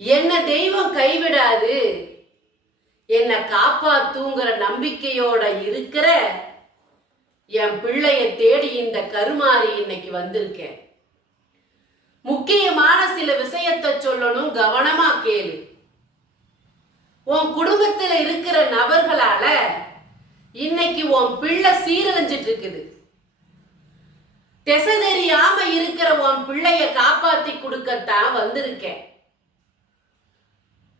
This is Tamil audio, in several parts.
என்ன தெய்வம் கைவிடாது, என்ன காப்பாத்துங்கிற நம்பிக்கையோட இருக்கிற என் பிள்ளைய தேடி இந்த கருமாரி இன்னைக்கு வந்திருக்கேன். முக்கியமான சில விஷயத்தை சொல்லணும், கவனமா கேளு. உன் குடும்பத்தில் இருக்கிற நபர்களால இன்னைக்கு உன் பிள்ளை சீரழிஞ்சிட்டு இருக்குது. திசை தெரியாம இருக்கிற உன் பிள்ளைய காப்பாத்தி கொடுக்கத்தான் வந்திருக்கேன்.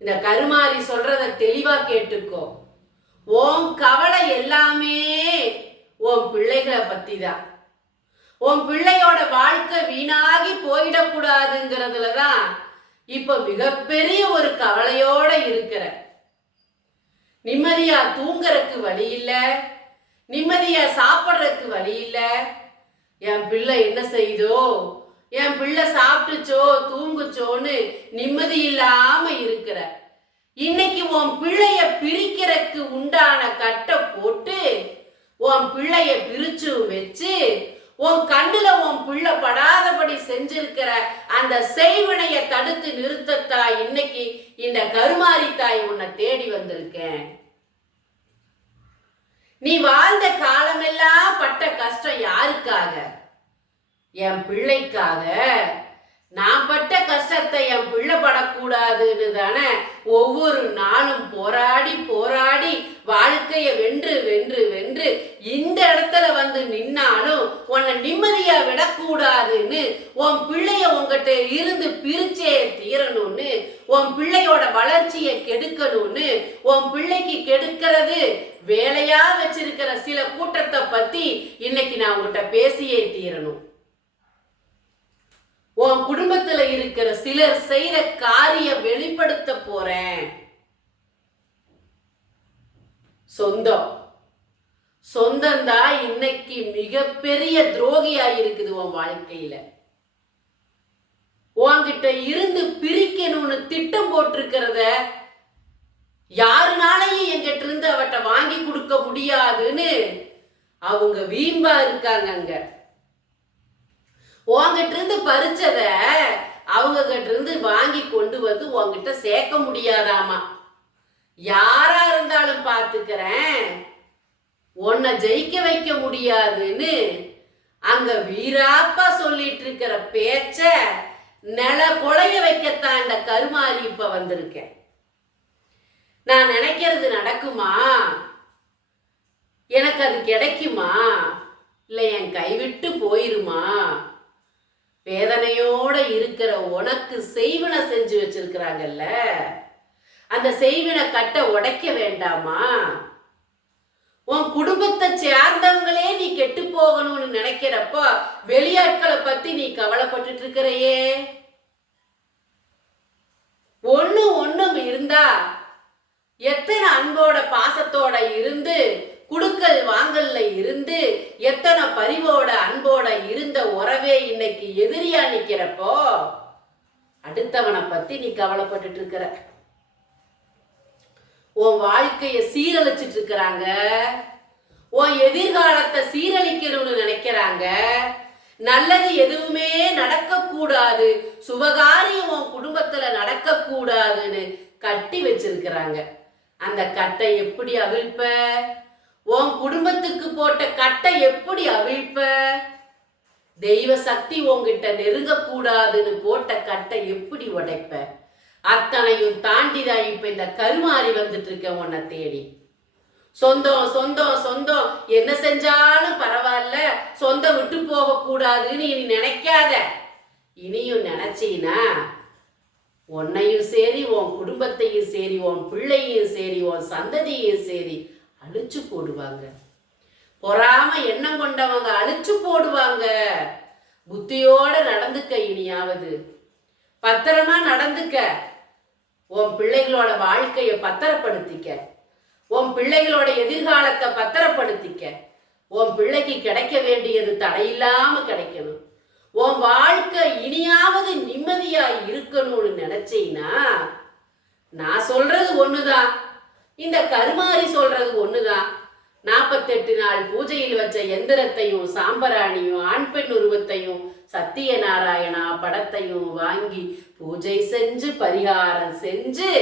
இந்த கருமாரி சொல்றத தெளிவா கேட்டுக்கோ. உன் கவலை எல்லாமே உன் பிள்ளைகளை பத்தி தான். உன் பிள்ளையோட வாழ்க்கை வீணாகி போயிடக்கூடாதுங்கிறதுலதான் இப்ப மிகப்பெரிய ஒரு கவலையோட இருக்கிற. நிம்மதியா தூங்குறதுக்கு வழி இல்ல, நிம்மதியா சாப்பிட்றதுக்கு வழி இல்ல. என் பிள்ளை என்ன செய்தோ, என் பிள்ளை சாப்பிட்டுச்சோ தூங்குச்சோன்னு நிம்மதி இல்லாம இருக்கிற. இன்னைக்கு உன் பிள்ளைய பிரிக்கிறதுக்கு உண்டான கட்டை போட்டு உன் பிள்ளைய பிரிச்சு வச்சு உன் கண்ணுல உன் பிள்ளை படாதபடி செஞ்சிருக்கிற அந்த செய்வினைய தடுத்து நிறுத்தத்தாய் இன்னைக்கு இந்த கருமாரி தாய் உன்னை தேடி வந்திருக்கேன். நீ வாழ்ந்த காலமெல்லாம் பட்ட கஷ்டம் யாருக்காக? என் பிள்ளைக்காக. நான் பட்ட கஷ்டத்தை என் பிள்ளை படக்கூடாதுன்னு தானே ஒவ்வொரு நாளும் போராடி போராடி வாழ்க்கைய வென்று வென்று வென்று இந்த இடத்துல வந்து நின்னாலும் உன்னை நிம்மதியா விடக்கூடாதுன்னு உன் பிள்ளைய உங்ககிட்ட இருந்து பிரிச்சே தீரணும்னு, உன் பிள்ளையோட வளர்ச்சியை கெடுக்கணும்னு, உன் பிள்ளைக்கு கெடுக்கிறது வேலையா வச்சிருக்கிற சில கூட்டத்தை பத்தி இன்னைக்கு நான் உங்ககிட்ட பேசியே தீரணும். உன் குடும்பத்துல இருக்கிற சிலர் செய்த காரியம் வெளிப்படுத்த போறேன். சொந்தம்தான் இன்னைக்கு மிகப்பெரிய துரோகியா இருக்குது உன் வாழ்க்கையில. உன்கிட்ட இருந்து பிரிக்கணும்னு திட்டம் போட்டிருக்கிறத யாருனாலையும் என்கிட்ட இருந்து அவட்ட வாங்கி கொடுக்க முடியாதுன்னு அவங்க வீம்பா இருக்காங்க. அங்க உங்ககிட்ட இருந்து பறிச்சத அவங்க கிட்ட இருந்து வாங்கி கொண்டு வந்து உங்ககிட்ட சேர்க்க முடியாதாமா. யாரா இருந்தாலும் பாத்துக்கிறேன், உன்னை ஜெயிக்க வைக்க முடியாதுன்னு அங்க வீராப்பா சொல்லிட்டு இருக்கிற பேச்ச நில கொலைய வைக்கத்தான் இந்த கருமாரி இப்ப வந்திருக்கேன். நான் நினைக்கிறது நடக்குமா? எனக்கு அது கிடைக்குமா? இல்ல என் கைவிட்டு போயிருமா? வேதனையோட இருக்கிற உனக்கு செய்வினை செஞ்சு வச்சிருக்கிறாங்கல்ல, அந்த செய்வினை கட்ட உடைக்க வேண்டாமா? உன் குடும்பத்தை சேர்ந்தவங்களே நீ கெட்டு போகணும்னு நினைக்கிறப்ப வெளியாட்களை பத்தி நீ கவலைப்பட்டு இருக்கிறையே. ஒண்ணும் இருந்தா எத்தனை அன்போட பாசத்தோட இருந்து குடுக்கல் வாங்கல்ல இருந்து எத்தனை பரிவோட அன்போட இருந்த உறவே இன்னைக்கு எதிரியா நிக்கிறப்போ அடுத்தவனை பத்தி நீ கவலைப்பட்டு இருக்கிற. உன் வாழ்க்கைய சீரழிச்சிட்டு இருக்கிறாங்க, உன் எதிர்காலத்தை சீரழிக்கணும்னு நினைக்கிறாங்க. நல்லது எதுவுமே நடக்க கூடாது, சுபகாரியம் உன் குடும்பத்துல நடக்க கூடாதுன்னு கட்டி வச்சிருக்கிறாங்க. அந்த கட்டை எப்படி அவிழ்ப்ப? உன் குடும்பத்துக்கு போட்ட கட்டை எப்படி அவிழ்ப்ப? தெய்வ சக்தி உன்கிட்ட நெருங்க கூடாதுன்னு போட்ட கட்டை எப்படி உடைப்ப? அத்தனையும் தாண்டிதான் இப்ப இந்த கருமாரி வந்துட்டு இருக்க உன்னை தேடி. சொந்தம் சொந்தம் சொந்தம் என்ன செஞ்சாலும் பரவாயில்ல, சொந்தம் விட்டு போக கூடாதுன்னு இனி நினைக்காத. இனியும் நினைச்சீனா உன்னையும் சரி, உன் குடும்பத்தையும் சரி, உன் பிள்ளையும் சரி, உன் சந்ததியும் சரி அழிச்சு போடுவாங்க. பொறாம எண்ணம் கொண்டவங்க அழிச்சு போடுவாங்க. புத்தியோட நடந்துக்க, இனியாவது பத்திரமா நடந்துக்க. உன் பிள்ளைகளோட வாழ்க்கைய பத்திரப்படுத்திக்க, உன் பிள்ளைகளோட எதிர்காலத்தை பத்திரப்படுத்திக்க. உன் பிள்ளைக்கு கிடைக்க வேண்டியது தடையில்லாம கிடைக்கணும். உன் வாழ்க்கை இனியாவது நிம்மதியா இருக்கணும்னு நினைச்சீன்னா நான் சொல்றது ஒண்ணுதான், இந்த கருமாரி சொல்றது ஒண்ணுதான். 48 நாள் பூஜையில் வச்ச எந்திரத்தையும் சாம்பராணியும் ஆண் பெண் உருவத்தையும் சத்தியநாராயணா படத்தையும் வாங்கி பூஜை செஞ்சு பரிகாரம் செஞ்சு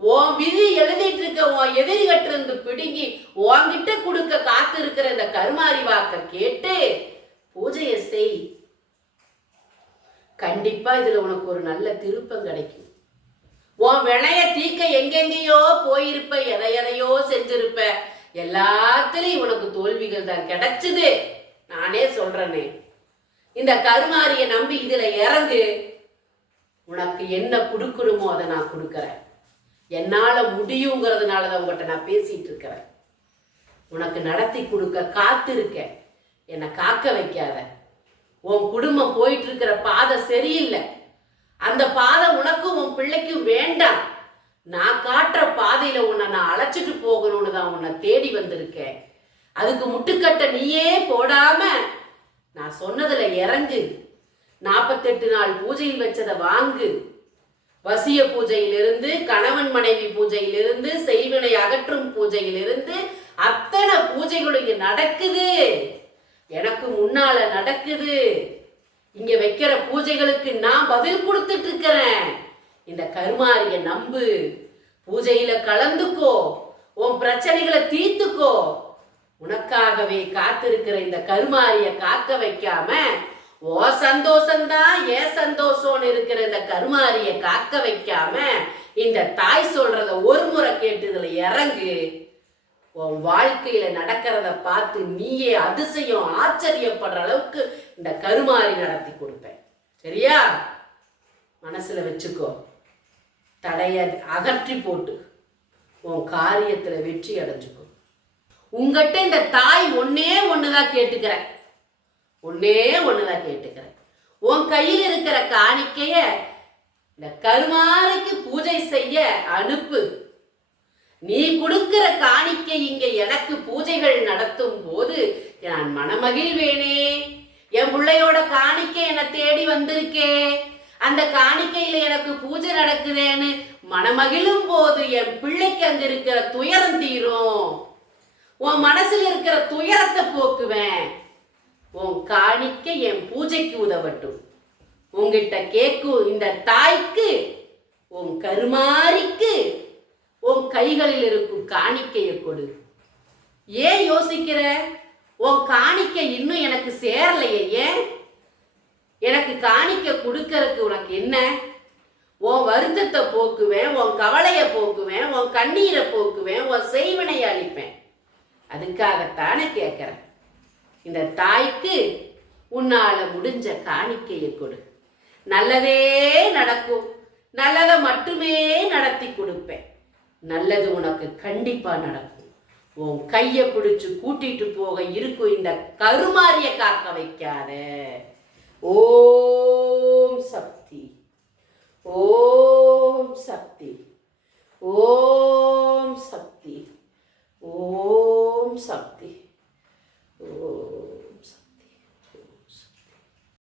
உன் விதி எழுதிட்டு இருக்க உன் எதிரிகிட்ட இருந்து பிடுங்கி உன்கிட்ட கொடுக்க காத்து இருக்கிற இந்த கருமாரி வாக்க கேட்டு பூஜையை செய். கண்டிப்பா இதுல உனக்கு ஒரு நல்ல திருப்பம் கிடைக்கும். உன் வினைய தீக்க எங்கெங்கேயோ போயிருப்ப, எதையோ செஞ்சிருப்ப, எல்லாத்திலையும் உனக்கு தோல்விகள் தான் கிடைச்சது. நானே சொல்றேனே, இந்த கருமாரிய நம்பி இதுல இறங்கு. உனக்கு என்ன கொடுக்கணுமோ அதை நான் கொடுக்கறேன். என்னால முடியுங்கிறதுனாலதான் உங்கள்கிட்ட நான் பேசிட்டு இருக்கிறேன். உனக்கு நடத்தி கொடுக்க காத்து இருக்க. என்னை காக்க வைக்காத. உன் குடும்பம் போயிட்டு இருக்கிற பாதை சரியில்லை. அந்த பாதை உனக்கும் உன் பிள்ளைக்கும் வேண்டாம். நான் காட்டுற பாதையில உன்னை நான் அழைச்சிட்டு போகணும்னு தான் உன்னை தேடி வந்திருக்கேன். அதுக்கு முட்டுக்கட்ட நீயே போடாம நான் சொன்னதுல இறங்கு. 48 நாள் பூஜையில் வச்சதை வாங்கு. வசிய பூஜையிலிருந்து, கணவன் மனைவி பூஜையிலிருந்து, செய்வினை அகற்றும் பூஜையிலிருந்து அத்தனை பூஜைகளும் இங்க நடக்குது. எனக்கு முன்னால நடக்குது. இங்க வைக்கிற பூஜைகளுக்கு நான் பதில் கொடுத்துட்டு இருக்கிறேன். இந்த கருமாரிய நம்பு. பூஜையில கலந்துக்கோ. உன் பிரச்சனைகளை தீர்த்துக்கோ. உனக்காகவே காத்திருக்கிற இந்த கருமாரிய காக்க வைக்காம ஓ சந்தோஷம்தான் ஏன் சந்தோஷம்னு இருக்கிற இந்த கருமாரிய காக்க வைக்காம இந்த தாய் சொல்றத ஒரு முறை கேட்டு இதுல இறங்கு. உன் வாழ்க்கையில நடக்கிறத பார்த்து நீயே அதிசயம் ஆச்சரியப்படுற அளவுக்கு இந்த கருமாரி நடத்தி கொடுப்பேன். சரியா? மனசுல வச்சுக்கோ. தடைய அகற்றி போட்டு உன் காரியத்துல வெற்றி அடைஞ்சுக்கோ. உங்ககிட்ட இந்த தாய் ஒன்னே ஒண்ணுதான் கேட்டுக்கிறேன். உன் கையில் இருக்கிற காணிக்கைய இந்த கருமாரிக்கு பூஜை செய்ய அனுப்பு. நீ கொடுக்கிற காணிக்கை இங்க எனக்கு பூஜைகள் நடத்தும் போது நான் மனமகிழ்வேனே. என் பிள்ளையோட காணிக்கை என்னை தேடி வந்திருக்கே, அந்த காணிக்கையில எனக்கு பூஜை நடக்குதேன்னு மனமகிழும் போது என் பிள்ளைக்கு அங்க இருக்கிற துயரம் தீரும். உன் மனசுல இருக்கிற துயரத்தை போக்குவேன். உன் காணிக்கை என் பூஜைக்கு உதவட்டும். உங்ககிட்ட கேட்கும் இந்த தாய்க்கு, உன் கருமாரிக்கு உன் கைகளில் இருக்கும் காணிக்கையை கொடு. ஏன் யோசிக்கிற? உன் காணிக்கை இன்னும் எனக்கு சேரலையே. ஏன்? எனக்கு காணிக்கை கொடுக்கறதுக்கு உனக்கு என்ன? உன் வருத்தத்தை போக்குவேன், உன் கவலையை போக்குவேன், உன் கண்ணீரை போக்குவேன், உன் செய்வினையை அளிப்பேன். அதுக்காகத்தானே கேட்கிறேன். இந்த தாய்க்கு உன்னால முடிஞ்ச காணிக்கையை கொடு. நல்லதே நடக்கும். நல்லதை மட்டுமே நடத்தி கொடுப்பேன். நல்லது உனக்கு கண்டிப்பா நடக்கும். உன் கையை பிடிச்சு கூட்டிட்டு போக இருக்கும் இந்த கருமாரிய காக்க வைக்காத. ஓம் சக்தி, ஓம் சக்தி, ஓம்